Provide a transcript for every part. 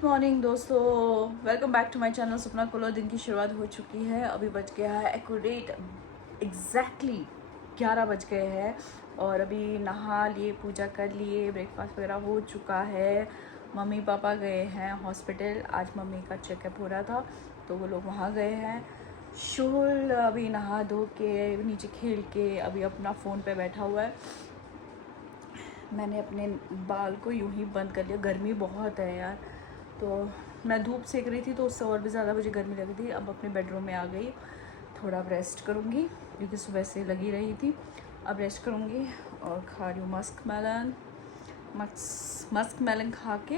Good morning दोस्तों, welcome back to my channel सपना खोलो। दिन की शुरुआत हो चुकी है। अभी बज गया है एक्यूरेट एग्जैक्टली 11 बज गए हैं और अभी नहा लिए, पूजा कर लिए, ब्रेकफास्ट वगैरह हो चुका है। मम्मी पापा गए हैं हॉस्पिटल, आज मम्मी का चेकअप हो रहा था तो वो लोग वहाँ गए हैं। शोल अभी नहा धो के नीचे खेल के अभी अपना फ़ोन पे बैठा हुआ है। मैंने अपने बाल को यूं ही बंद कर लिया, गर्मी बहुत है यार। तो मैं धूप सेक रही थी तो उससे और भी ज़्यादा मुझे गर्मी लग रही थी। अब अपने बेडरूम में आ गई, थोड़ा रेस्ट करूँगी क्योंकि सुबह से लगी रही थी। अब रेस्ट करूँगी और खा रही हूँ मस्क मेलन खा के।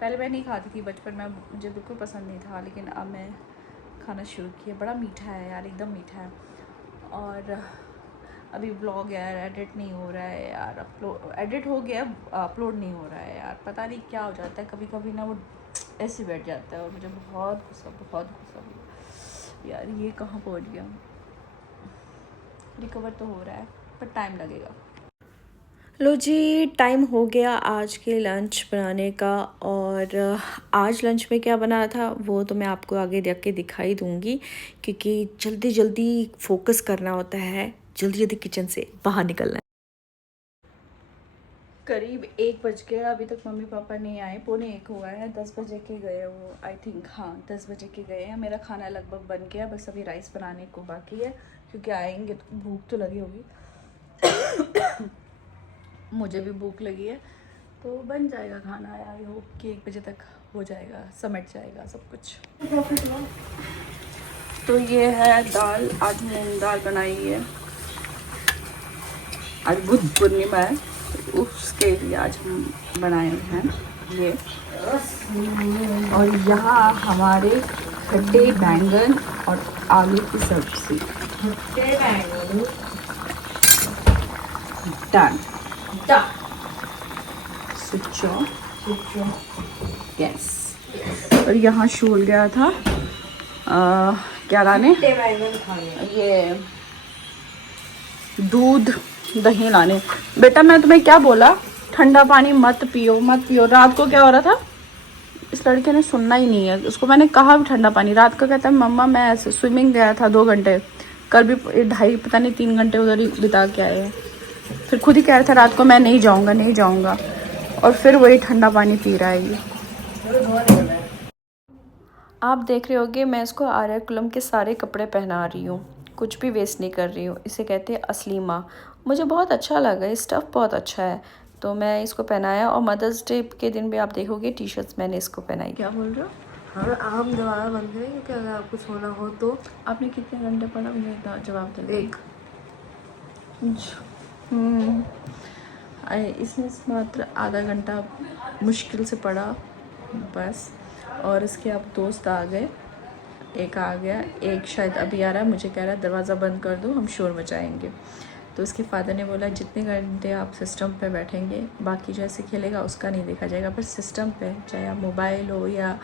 पहले मैं नहीं खाती थी बचपन में, मुझे बिल्कुल पसंद नहीं था, लेकिन अब मैं खाना शुरू किया। बड़ा मीठा है यार, एकदम मीठा है। और अभी व्लॉग यार एडिट नहीं हो रहा है यार, एडिट हो गया, अपलोड नहीं हो रहा है यार। पता नहीं क्या हो जाता है, कभी कभी ना वो ऐसे बैठ जाता है और मुझे बहुत गुस्सा यार। ये कहाँ पहुँच गया। रिकवर तो हो रहा है पर टाइम लगेगा। लो जी, टाइम हो गया आज के लंच बनाने का। और आज लंच में क्या बना था वो तो मैं आपको आगे देख के दिखाई दूंगी, क्योंकि जल्दी जल्दी फोकस करना होता है, जल्दी जल्दी किचन से बाहर निकलना है। करीब 1 बज गया, अभी तक मम्मी पापा नहीं आए। 12:45 हुआ है, 10 बजे के गए वो, आई थिंक। हाँ 10 बजे के गए हैं। मेरा खाना लगभग बन गया, बस अभी राइस बनाने को बाकी है क्योंकि आएंगे तो भूख तो लगी होगी। मुझे भी भूख लगी है तो बन जाएगा खाना। आई होप कि 1 बजे तक हो जाएगा, समेट जाएगा सब कुछ। तो ये है दाल, आज मूंग दाल बनाई है। आज बुध पूर्णिमा है, उसके लिए आज हम बनाए हैं ये। और यहाँ हमारे खट्टे बैंगन और आलू की सब्जी। डन। यस। और यहाँ शूल गया था क्या लाने, ये दूध दही लाने। बेटा मैं तुम्हें क्या बोला, ठंडा पानी मत पियो मत पियो। रात को क्या हो रहा था, इस लड़के ने सुनना ही नहीं है। उसको मैंने कहा भी ठंडा पानी, रात को कहता है मम्मा मैं ऐसे स्विमिंग गया था 2 घंटे, कल भी 2.5 पता नहीं 3 घंटे उधर ही बिता के आए हैं। फिर खुद ही कह रहा था रात को मैं नहीं जाऊँगा और फिर वही ठंडा पानी पी रहा है ये। आप देख रहे होगे मैं इसको आर्या कुलम के सारे कपड़े पहना रही हूँ, कुछ भी वेस्ट नहीं कर रही हूँ। इसे कहते हैं असली माँ। मुझे बहुत अच्छा लगा, ये स्टफ़ बहुत अच्छा है तो मैं इसको पहनाया। और मदर्स डे के दिन भी आप देखोगे टी शर्ट्स मैंने इसको पहनाई। क्या बोल रहे हो? हाँ, आम दोबारा बंद करें क्योंकि अगर आपको सोना हो तो। आपने कितने घंटे पढ़ा, मुझे जवाब दे। 1 इसने मात्र आधा घंटा मुश्किल से पढ़ा बस। और इसके अब दोस्त आ गए, एक आ गया, एक शायद अभी आ रहा है। मुझे कह रहा है दरवाज़ा बंद कर दो, हम शोर मचाएंगे। तो उसके फादर ने बोला जितने घंटे आप सिस्टम पे बैठेंगे, बाकी जैसे खेलेगा उसका नहीं देखा जाएगा, पर सिस्टम पे चाहे आप मोबाइल हो या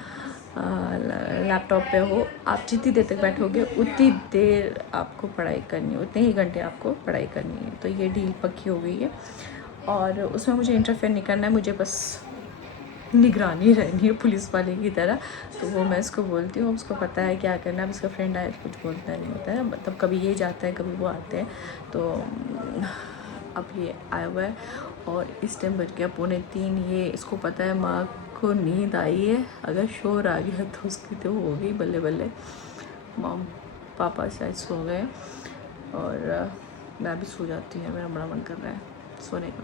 लैपटॉप पे हो, आप जितनी देर तक बैठोगे उतनी देर आपको पढ़ाई करनी है, उतने ही घंटे आपको पढ़ाई करनी है। तो ये डील पक्की हो गई है और उसमें मुझे इंटरफेयर नहीं करना है, मुझे बस निगरानी रहनी है पुलिस वाले की तरह। तो वो मैं इसको बोलती हूँ, उसको पता है क्या करना है। अब इसका फ्रेंड आया, कुछ बोलता नहीं होता है, मतलब कभी ये जाता है कभी वो आते हैं। तो अब ये आया हुआ है और इस टाइम बज गया 2:45। ये इसको पता है माँ को नींद आई है, अगर शोर आ गया तो उसकी तो हो गई बल्ले बल्ले। मम पापा शायद सो गए और मैं भी सो जाती हूँ, मेरा बड़ा मन कर रहा है सोने का।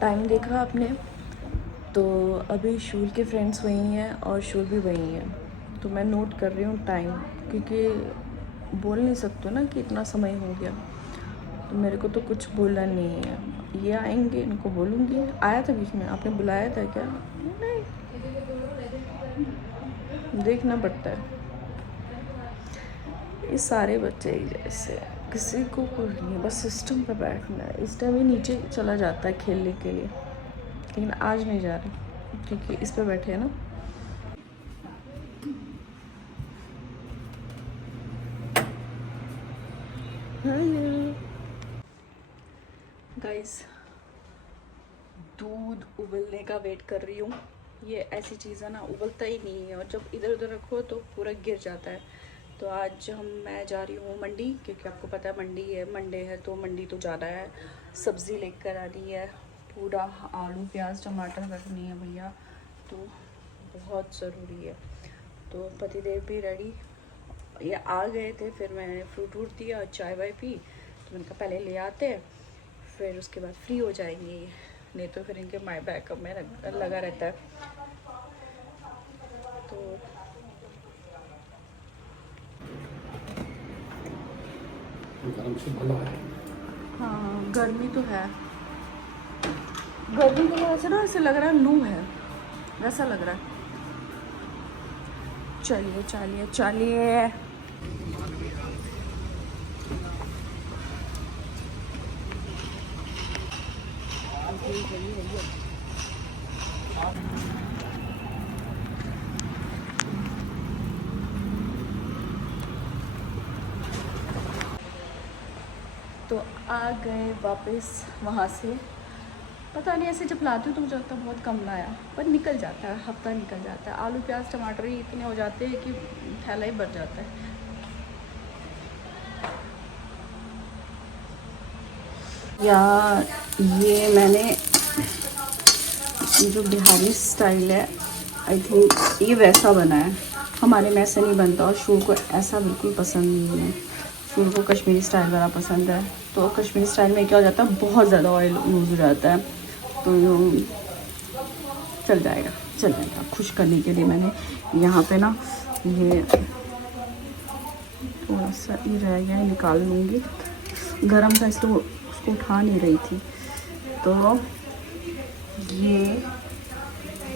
टाइम देखा आपने, तो अभी शूल के फ्रेंड्स वहीं हैं और शूल भी वहीं है। तो मैं नोट कर रही हूँ टाइम, क्योंकि बोल नहीं सकते ना कि इतना समय हो गया। तो मेरे को तो कुछ बोलना नहीं है। ये आएंगे, इनको बोलूँगी। आया था बीच में, आपने बुलाया था क्या? नहीं, देखना पड़ता है। ये सारे बच्चे ही जैसे, किसी को कुछ नहीं है, बस सिस्टम पे बैठना है। इस टाइम ही नीचे चला जाता है खेलने के लिए, लेकिन आज नहीं जा रहे क्योंकि इस पे बैठे हैं ना। हेलो गाइस दूध उबलने का वेट कर रही हूँ। ये ऐसी चीज़ है ना, उबलता ही नहीं है और जब इधर उधर रखो तो पूरा गिर जाता है। तो आज मैं जा रही हूँ मंडी, क्योंकि आपको पता है मंडे है तो मंडी तो जाना है। सब्ज़ी लेकर आनी है, पूरा आलू प्याज टमाटर रखनी है भैया, तो बहुत ज़रूरी है। तो पतिदेव भी रेडी, ये आ गए थे, फिर मैंने फ्रूट वूट दिया, चाय वाय पी, तो मैंने कहा पहले ले आते हैं, फिर उसके बाद फ्री हो जाएंगे ये, नहीं तो फिर इनके माई बैकअप में लगा रहता है। तो हाँ गर्मी तो है, गर्मी की वजह से ना ऐसे लग रहा है लू है, वैसा लग रहा है। चलिए चलिए चलिए। तो आ गए वापस वहाँ से। पता नहीं ऐसे जब लाती हूँ तो मुझे लगता है बहुत कम लाया, पर निकल जाता है, हफ्ता निकल जाता है। आलू प्याज टमाटर ही इतने हो जाते हैं कि थैला ही भर जाता है। यार ये मैंने जो बिहारी स्टाइल है, आई थिंक ये वैसा बना है, हमारे में ऐसे नहीं बनता और शूर को ऐसा बिल्कुल पसंद नहीं है। शूर को कश्मीरी स्टाइल वाला पसंद है। तो कश्मीरी स्टाइल में क्या हो जाता है, बहुत ज़्यादा ऑयल यूज़ हो जाता है, तो चल जाएगा। खुश करने के लिए मैंने यहाँ पे ना ये थोड़ा सा ही रह गया है, निकाल लूँगी। गरम था इसलिए उसको उठा नहीं रही थी। तो ये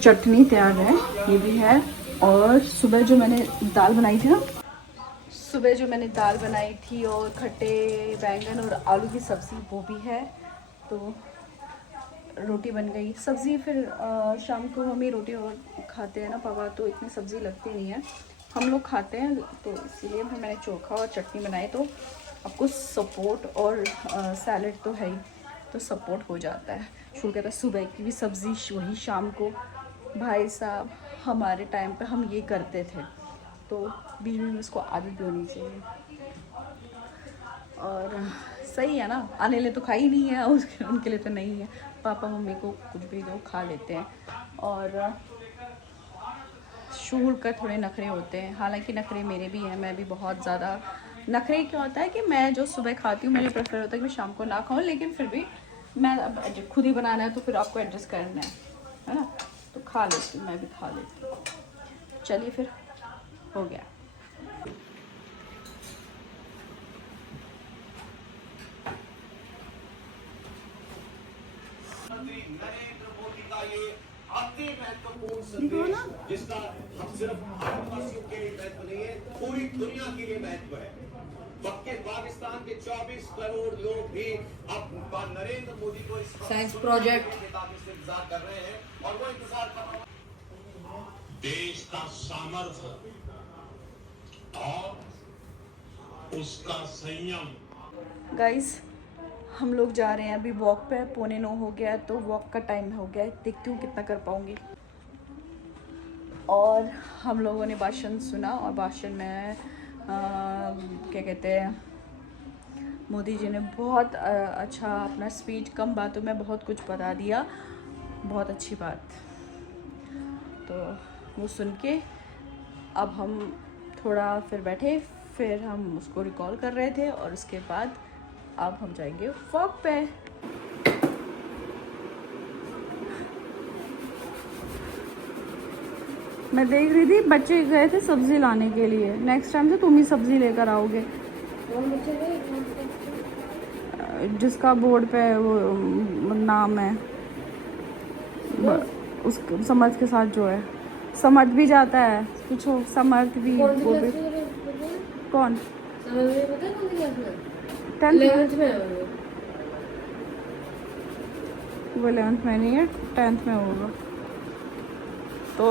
चटनी तैयार है, ये भी है। और सुबह जो मैंने दाल बनाई थी और खट्टे बैंगन और आलू की सब्ज़ी, वो भी है। तो रोटी बन गई, सब्ज़ी फिर शाम को मम्मी रोटी और खाते हैं ना पापा, तो इतनी सब्ज़ी लगती नहीं है, हम लोग खाते हैं, तो इसीलिए फिर मैंने चोखा और चटनी बनाई। तो आपको सपोर्ट और सैलेड तो है ही, तो सपोर्ट हो जाता है। शुरू कहता है सुबह की भी सब्ज़ी वही शाम को। भाई साहब हमारे टाइम पे हम ये करते थे, तो बीच में इसको आदत भी होनी चाहिए। और सही है ना, आने लिए तो खाई नहीं है, उनके लिए तो नहीं है। पापा मम्मी को कुछ भी दो खा लेते हैं। और शूर का थोड़े नखरे होते हैं, हालांकि नखरे मेरे भी हैं, मैं भी बहुत ज़्यादा। नखरे क्या होता है कि मैं जो सुबह खाती हूँ मुझे प्रेफर होता है कि मैं शाम को ना खाऊँ, लेकिन फिर भी मैं अब खुद ही बनाना है तो फिर आपको एडजस्ट करना है ना, तो खा लेती हूँ, मैं भी खा लेती हूँ। चलिए फिर हो गया। नरेंद्र मोदी का ये अति महत्वपूर्ण संदेश, जिसका हम सिर्फ भारतवासियों के लिए महत्व नहीं है, पूरी दुनिया के लिए महत्व है। वक्त पाकिस्तान के 24 करोड़ लोग भी अब नरेंद्र मोदी को इस साइंस प्रोजेक्ट के इंतजार कर रहे हैं, और वो इंतजार कर रहे हैं। देश का सामर्थ्य और उसका संयम। गाइस हम लोग जा रहे हैं अभी वॉक पे, 8:45 हो गया है, तो वॉक का टाइम हो गया है, देखती हूँ कितना कर पाऊँगी। और हम लोगों ने भाषण सुना, और भाषण में क्या कहते हैं, मोदी जी ने बहुत अच्छा अपना स्पीच, कम बातों में बहुत कुछ बता दिया, बहुत अच्छी बात। तो वो सुन के अब हम थोड़ा फिर बैठे, फिर हम उसको रिकॉल कर रहे थे, और उसके बाद अब हम जाएंगे वॉक पे। मैं देख रही थी बच्चे गए थे सब्जी लाने के लिए, नेक्स्ट टाइम से तुम ही सब्जी लेकर आओगे। जिसका बोर्ड पे वो नाम है, उस समर्थ के साथ जो है, समर्थ भी जाता है, पूछो समर्थ भी, वो भी। कौन? 10th में? वो 11th में नहीं है, 10th में होगा। तो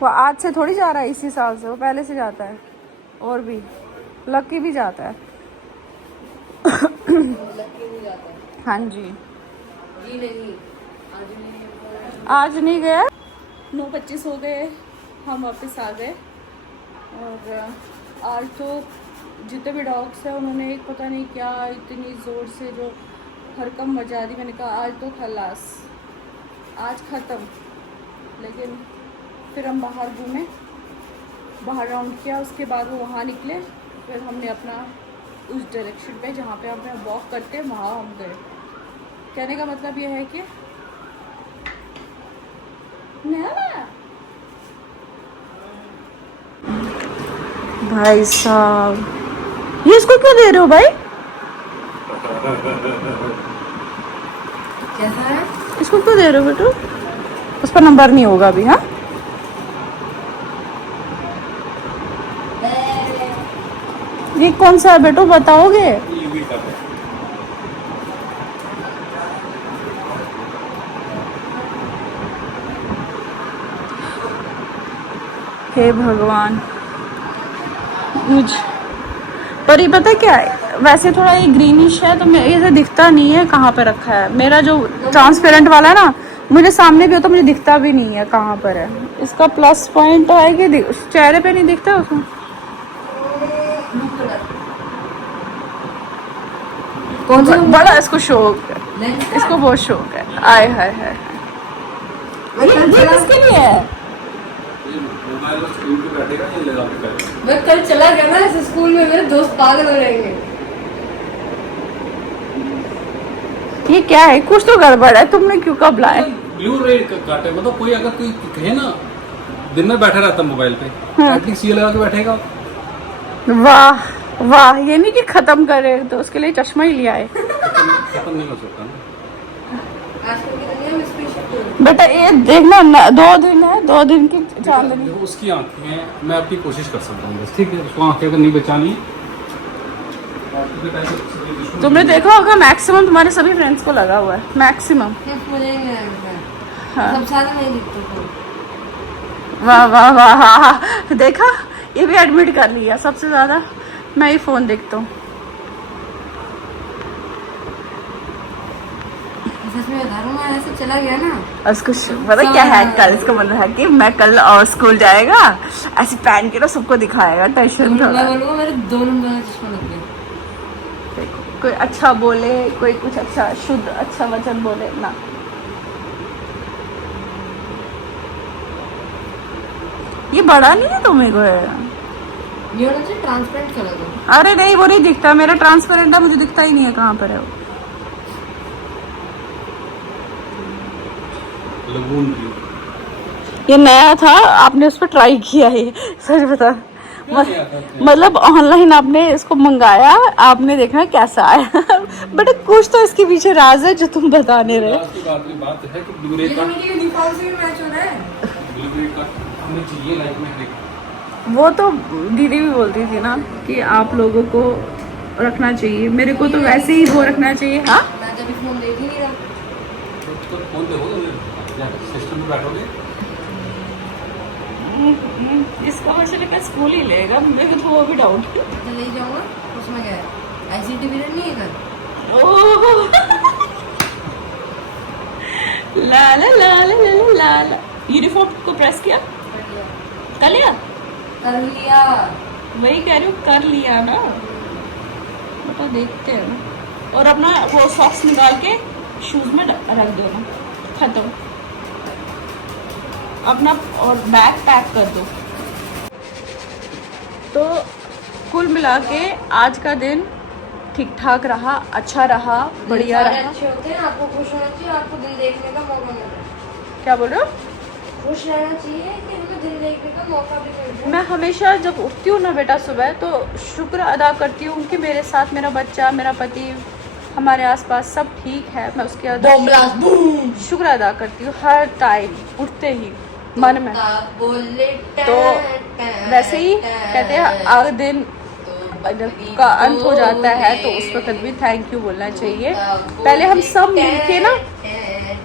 वो आज से थोड़ी जा रहा है, इसी साल से, वो पहले से जाता है। और भी लकी भी जाता है। लकी नहीं जाता है। हाँ जी, जी नहीं, आज नहीं। आज नहीं गया। 9:25 हो गए, हम वापस आ गए। और आज तो जितने भी डॉग्स हैं उन्होंने एक पता नहीं क्या इतनी ज़ोर से जो हरकम मचा दी। मैंने कहा आज तो खलास, आज ख़त्म। लेकिन फिर हम बाहर घूमे, बाहर राउंड किया, उसके बाद वो वहाँ निकले। फिर हमने अपना उस डायरेक्शन पे जहाँ पे हम वॉक करते हैं वहाँ हम गए। कहने का मतलब ये है कि भाई साहब, ये इसको क्यों दे रहे हो भाई? कैसा है? इसको क्यों दे रहे हो बेटू? उस पर नंबर नहीं होगा अभी। हाँ, ये कौन सा है बेटू, बताओगे? हे भगवान, मुझ पर ये पता क्या है, वैसे थोड़ा ये ग्रीनिश है तो मैं ये दिखता नहीं है कहाँ पे रखा है। मेरा जो ट्रांसपेरेंट वाला है ना, मुझे सामने भी हो तो मुझे दिखता भी नहीं है कहाँ पर है। इसका प्लस पॉइंट तो है कि चेहरे पे नहीं दिखता उसमें। कौन सा बड़ा इसको शौक है, इसको बहुत शौक है। आय हाय हाय, ये किसके लिए है? मैं कल चला गया ना ऐसे स्कूल में, मेरे दोस्त पागल हो रहेंगे। ये क्या है? कुछ तो गड़बड़ है, तुमने क्यों कब लाए? ब्लू रे काटे, मतलब कोई अगर कोई कहे ना दिन में बैठा रहता मोबाइल पे, एटलीस्ट ये लगा के बैठेगा। वाह वाह, ये नहीं कि खत्म करे तो उसके लिए चश्मा ही लिया है। खत्म नहीं हो सकता ना। आजकल की दुनिया में स्पेशल बेटा ये देखना ना, 2 दिन है, 2 दिन की चांदनी। देखो उसकी आंखें, मैं अपनी कोशिश कर सकता हूँ बस, ठीक है। उसको आंखें अगर नहीं बचानी, तुमने देखा होगा मैक्सिमम तुम्हारे सभी फ्रेंड्स को लगा हुआ है, मैक्सिमम। मुझे नहीं लगता, हाँ। सब सारा नहीं दिखता तो। वाह वाह वाह, हाँ हाँ, देखा, ये भी एडमिट कर लिया। सबसे ज्यादा मैं ही फोन देखता हूँ। सच में बता रहा हूँ, मैं ऐसे चला गया ना। उसको पता क्या है, कल इसका मन है कि मैं कल और स्कूल जाएगा, ऐसे पहन के ना सबको दिखाएगा। टेंशन मैं थोड़ा। बोलूँगा मेरे दोनों चश्मा लग गए। देखो, कोई अच्छा बोले, कोई कुछ अच्छा शुद्ध अच्छा वचन बोले ना। ये बड़ा नहीं है तुम्हें को है? ये होना चाहिए ट्रांसपेरेंट कलर का। अरे नहीं, वो नहीं दिखता, मेरा ट्रांसपेरेंट है, मुझे दिखता ही नहीं है कहाँ पर है वो। लगून ब्लू ये नया था, आपने उस पर ट्राई किया है? सच बता, मतलब ऑनलाइन आपने इसको मंगाया, आपने देखा कैसा आया। बट कुछ तो इसके पीछे राज है जो तुम बता नहीं रहे। बात है कि ब्लू रे ये का, तो मेरी यूनिफॉर्म से भी मैच हो रहा है। ब्लू रे का हमें चाहिए लाइफ में है। वो तो दीदी भी बोलती थी ना कि आप लोगों को रखना चाहिए, मेरे को तो वैसे ही वो रखना चाहिए। हाँ, मैं तो अभी फोन देख ही नहीं रहा। तो फोन देखो, सिस्टम में बैठोगे। इसका वैसे लगता है स्कूल ही लेगा, मेरे को तो वो भी डाउट है। तो ले जाऊंगा, उसमें क्या है, ICT पीरियड नहीं है इधर। ओह, ला ला ला ला ला ला ला। यूनिफॉर्म को प्रेस किया, कर लिया, कर लिया। वही कह रही हूँ, कर लिया ना बेटा, देखते हैं ना। और अपना वो सॉक्स निकाल के शूज में रख दो ना, खत्म। अपना और बैग पैक कर दो। तो कुल मिला के आज का दिन ठीक ठाक रहा, अच्छा रहा, बढ़िया सारे रहा। अच्छे होते हैं, आपको खुश होना चाहिए, आपको दिन देखने का मौका मिल रहा है। क्या बोल रहे हो? खुश रहना चाहिए कि हमें दिन देखने का मौका भी मिल रहा है। मैं हमेशा जब उठती हूँ ना बेटा सुबह, तो शुक्र अदा करती हूँ कि मेरे साथ मेरा बच्चा, मेरा पति, हमारे आसपास सब ठीक है। मैं उसके अदा शुक्र अदा करती हूँ हर टाइम उठते ही मन में। तो वैसे ही कहते हैं आगे दिन का अंत हो जाता है तो उस वक्त भी थैंक यू बोलना चाहिए। पहले हम सब मिलके ना,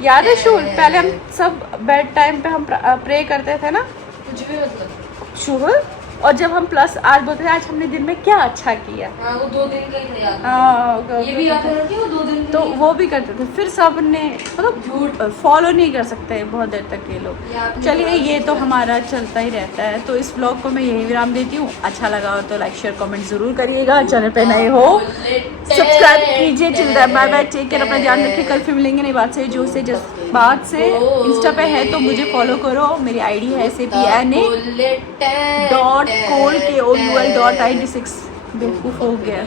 याद है शुल, पहले हम सब बेड टाइम पे हम प्रे करते थे ना। कुछ भी मतलब शुल और जब हम प्लस आज बोलते थे आज हमने दिन में क्या अच्छा किया। हाँ, वो 2 दिन का ही था याद। हाँ, ये भी याद है कि वो 2 दिन तो वो भी करते थे। फिर सब ने मतलब झूठ फॉलो नहीं कर सकते बहुत देर तक ये लोग। चलिए ये तो हमारा चलता ही रहता है। तो इस ब्लॉग को मैं यही विराम देती हूँ। अच्छा लगा हो तो लाइक शेयर कमेंट जरूर करिएगा। चैनल पे नए हो सब्सक्राइब कीजिए। चल रहा है, बाय बाय, टेक केयर, अपना ध्यान रखिए। कल फिर मिलेंगे नई बात से जो से जिस बात से। इंस्टा पे है तो मुझे फॉलो करो। मेरी आईडी है SAPNA.KOUL.96। बेवकूफ़ हो गया।